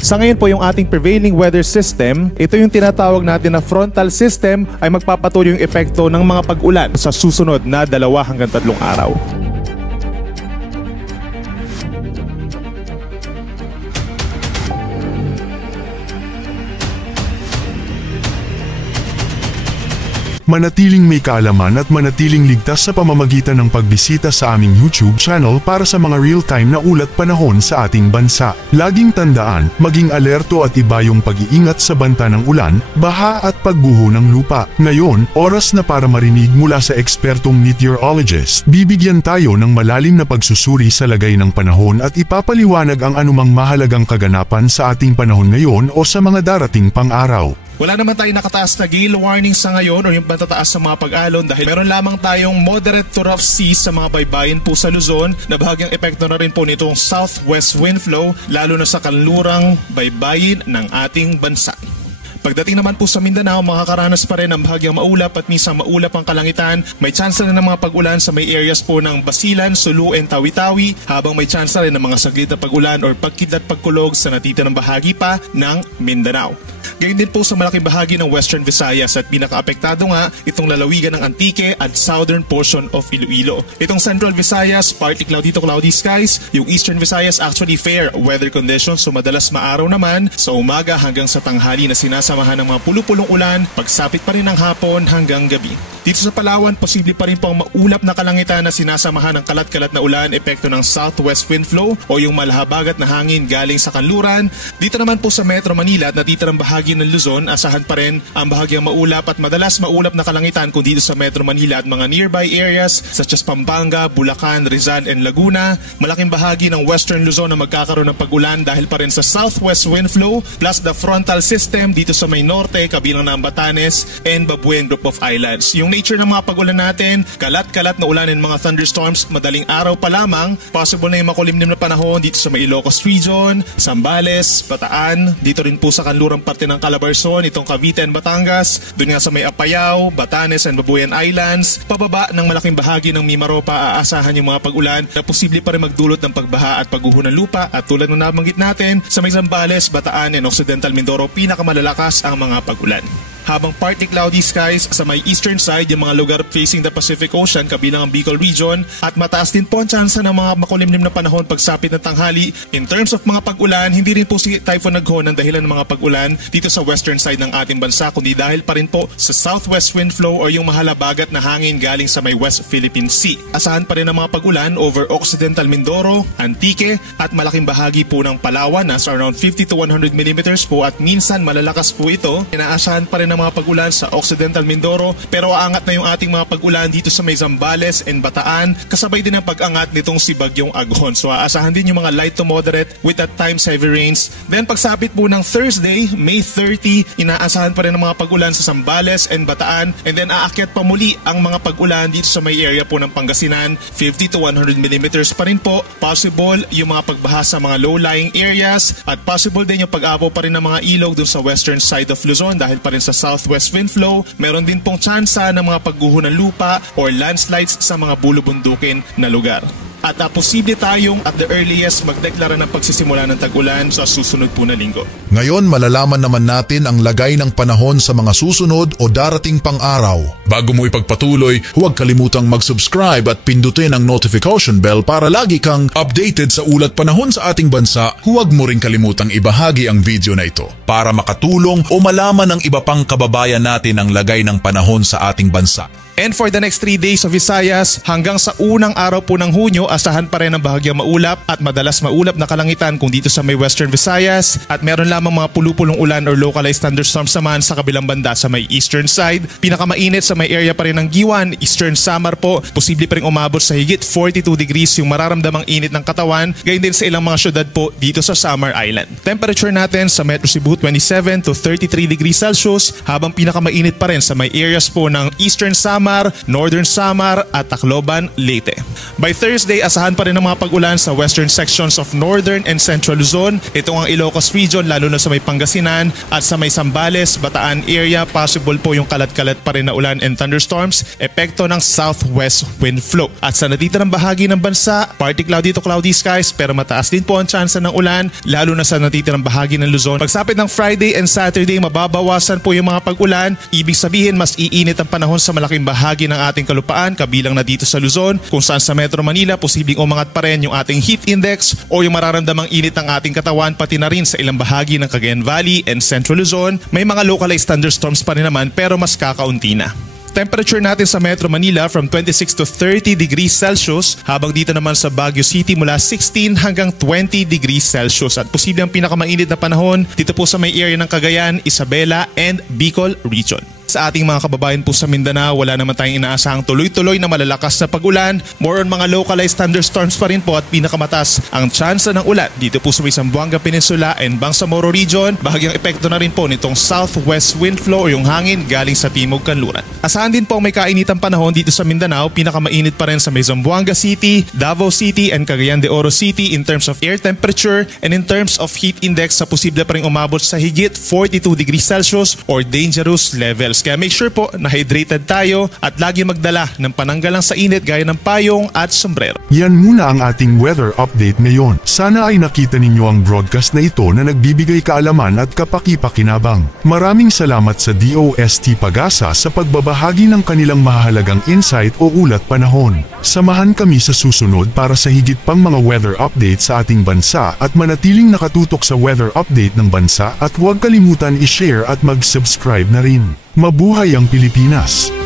Sa ngayon po yung ating prevailing weather system, ito yung tinatawag natin na frontal system ay magpapatuloy yung epekto ng mga pag-ulan sa susunod na 2 hanggang 3 araw. Manatiling may kaalaman at manatiling ligtas sa pamamagitan ng pagbisita sa aming YouTube channel para sa mga real-time na ulat panahon sa ating bansa. Laging tandaan, maging alerto at iba yung pag-iingat sa banta ng ulan, baha at pagguho ng lupa. Ngayon, oras na para marinig mula sa ekspertong meteorologist. Bibigyan tayo ng malalim na pagsusuri sa lagay ng panahon at ipapaliwanag ang anumang mahalagang kaganapan sa ating panahon ngayon o sa mga darating pang araw. Wala naman tayong nakataas na gale warning sa ngayon o yung pantataas sa mga pag-alon dahil meron lamang tayong moderate to rough seas sa mga baybayin po sa Luzon na bahagyang epekto na rin po nitong southwest wind flow lalo na sa kanlurang baybayin ng ating bansa. Pagdating naman po sa Mindanao, makakaranas pa rin ng bahagyang maulap at minsan maulap ang kalangitan. May chance na ng mga pag-ulan sa may areas po ng Basilan, Sulu, and Tawi-Tawi habang may chance na rin ng mga saglit na pag-ulan or pagkidlat pagkulog sa natitirang bahagi pa ng Mindanao. Gayun din po sa malaking bahagi ng Western Visayas at pinaka-apektado nga itong lalawigan ng Antique at southern portion of Iloilo. Itong Central Visayas, partly cloudy to cloudy skies. Yung Eastern Visayas actually fair weather conditions so madalas maaraw naman sa umaga hanggang sa tanghali na sinasamahan ng mga pulupulong ulan, pagsapit pa rin ng hapon hanggang gabi. Dito sa Palawan, posible pa rin po ang maulap na kalangitan na sinasamahan ng kalat-kalat na ulan, epekto ng southwest wind flow o yung malahabagat na hangin galing sa kanluran. Dito naman po sa Metro Manila at natitirang bahagi ng Luzon, asahan pa rin ang bahagyang maulap at madalas maulap na kalangitan kung dito sa Metro Manila at mga nearby areas such as Pampanga, Bulacan, Rizal, and Laguna. Malaking bahagi ng Western Luzon na magkakaroon ng pag-ulan dahil pa rin sa southwest wind flow plus the frontal system dito sa may norte, kabilang ng Batanes and Babuyan Group of Islands. Yung nature ng mga pag-ulan natin, kalat-kalat na ulan and mga thunderstorms, madaling araw pa lamang, possible na yung makulimlim na panahon dito sa may Ilocos Region, Zambales, Bataan, dito rin po sa kanlurang parte ng Calabarzon, itong Cavite and Batangas, doon nga sa may Apayao, Batanes and Babuyan Islands, pababa ng malaking bahagi ng Mimaropa, aasahan yung mga pag-ulan na posible pa rin magdulot ng pagbaha at pagguho ng lupa at tulad ng nabanggit natin, sa may Zambales, Bataan and Occidental Mindoro, pinakamalalakas ang mga pag-ulan. Habang partly cloudy skies sa may eastern side, yung mga lugar facing the Pacific Ocean, kabilang ang Bicol Region, at mataas din po ang tsansa ng mga makulimlim na panahon pagsapit ng tanghali. In terms of mga pag-ulan, hindi rin po si Typhoon Naghon ang dahilan ng mga pag-ulan dito sa western side ng ating bansa, kundi dahil pa rin po sa southwest wind flow o yung mahalabagat na hangin galing sa may West Philippine Sea. Asahan pa rin ang mga pag-ulan over Occidental Mindoro, Antique, at malaking bahagi po ng Palawan, nasa around 50 to 100 millimeters po at minsan malalakas po ito. Inaasahan pa rin ng mga pag-ulan sa Occidental Mindoro pero aangat na yung ating mga pag-ulan dito sa may Zambales and Bataan kasabay din ang pag-angat nitong si Bagyong Aghon. So aasahan din yung mga light to moderate with at times heavy rains. Then pagsapit po ng Thursday, May 30, inaasahan pa rin ang mga pag-ulan sa Zambales and Bataan and then aakyat pa muli ang mga pag-ulan dito sa may area po ng Pangasinan, 50 to 100 millimeters pa rin po. Possible yung mga pagbaha sa mga low-lying areas at possible din yung pag-apaw pa rin ng mga ilog dun sa western side of Luzon dahil pa rin sa southwest wind flow. Meron din pong tsansa ng mga pagguho ng lupa or landslides sa mga bulubundukin na lugar. At posible tayong at the earliest magdeklara ng pagsisimula ng tag-ulan sa susunod po na linggo. Ngayon malalaman naman natin ang lagay ng panahon sa mga susunod o darating pang araw. Bago mo ipagpatuloy, huwag kalimutang mag-subscribe at pindutin ang notification bell para lagi kang updated sa ulat panahon sa ating bansa. Huwag mo rin kalimutang ibahagi ang video na ito para makatulong o malaman ng iba pang kababayan natin ang lagay ng panahon sa ating bansa. And for the next 3 days of Visayas, hanggang sa unang araw po ng Hunyo, asahan pa rin ang bahagyang maulap at madalas maulap na kalangitan kung dito sa may Western Visayas at meron lamang mga pulupulong ulan or localized thunderstorms naman sa kabilang banda sa may eastern side. Pinakamainit sa may area pa rin ng Giwan, Eastern Samar po, posible pa rin umabot sa higit 42 degrees yung mararamdamang init ng katawan, gayon din sa ilang mga syudad po dito sa Samar Island. Temperature natin sa Metro Cebu 27 to 33 degrees Celsius habang pinakamainit pa rin sa may areas po ng Eastern Samar Samar, Northern Samar at Tacloban, Leyte. By Thursday, asahan pa rin ang mga pag-ulan sa western sections of Northern and Central Luzon. Ito ang Ilocos region lalo na sa may Pangasinan at sa may Zambales, Bataan area. Possible po yung kalat-kalat pa rin na ulan and thunderstorms, epekto ng southwest wind flow. At sa natitirang bahagi ng bansa, partly cloudy to cloudy skies pero mataas din po ang tsansa ng ulan lalo na sa natitirang bahagi ng Luzon. Pagsapit ng Friday and Saturday, mababawasan po yung mga pag-ulan. Ibig sabihin, mas iinit ang panahon sa malaking bahagi ng ating kalupaan, kabilang na dito sa Luzon, kung saan sa Metro Manila, posibleng umangat pa rin yung ating heat index o yung mararamdamang init ng ating katawan, pati na rin sa ilang bahagi ng Cagayan Valley and Central Luzon. May mga localized thunderstorms pa rin naman pero mas kakaunti na. Temperature natin sa Metro Manila from 26 to 30 degrees Celsius, habang dito naman sa Baguio City mula 16 hanggang 20 degrees Celsius. At posibleng pinakamainit na panahon dito po sa may area ng Cagayan, Isabela and Bicol region. Sa ating mga kababayan po sa Mindanao, wala naman tayong inaasahang tuloy-tuloy na malalakas na pag-ulan. More on mga localized thunderstorms pa rin po at pinakamataas ang tsansa ng ulan dito po sa may Zamboanga Peninsula and Bangsamoro region. Bahagyang epekto na rin po nitong southwest wind flow o yung hangin galing sa timog kanluran. Asahan din po may kainitang panahon dito sa Mindanao, pinakamainit pa rin sa may Zamboanga City, Davao City and Cagayan de Oro City in terms of air temperature, and in terms of heat index sa posible pa rin umabot sa higit 42 degrees Celsius or dangerous levels. Kaya make sure po na hydrated tayo at lagi magdala ng pananggalang sa init gaya ng payong at sombrero. Yan muna ang ating weather update ngayon. Sana ay nakita ninyo ang broadcast na ito na nagbibigay kaalaman at kapaki-pakinabang. Maraming salamat sa DOST Pag-asa sa pagbabahagi ng kanilang mahalagang insight o ulat panahon. Samahan kami sa susunod para sa higit pang mga weather update sa ating bansa at manatiling nakatutok sa weather update ng bansa, at huwag kalimutan i-share at mag-subscribe na rin. Mabuhay ang Pilipinas!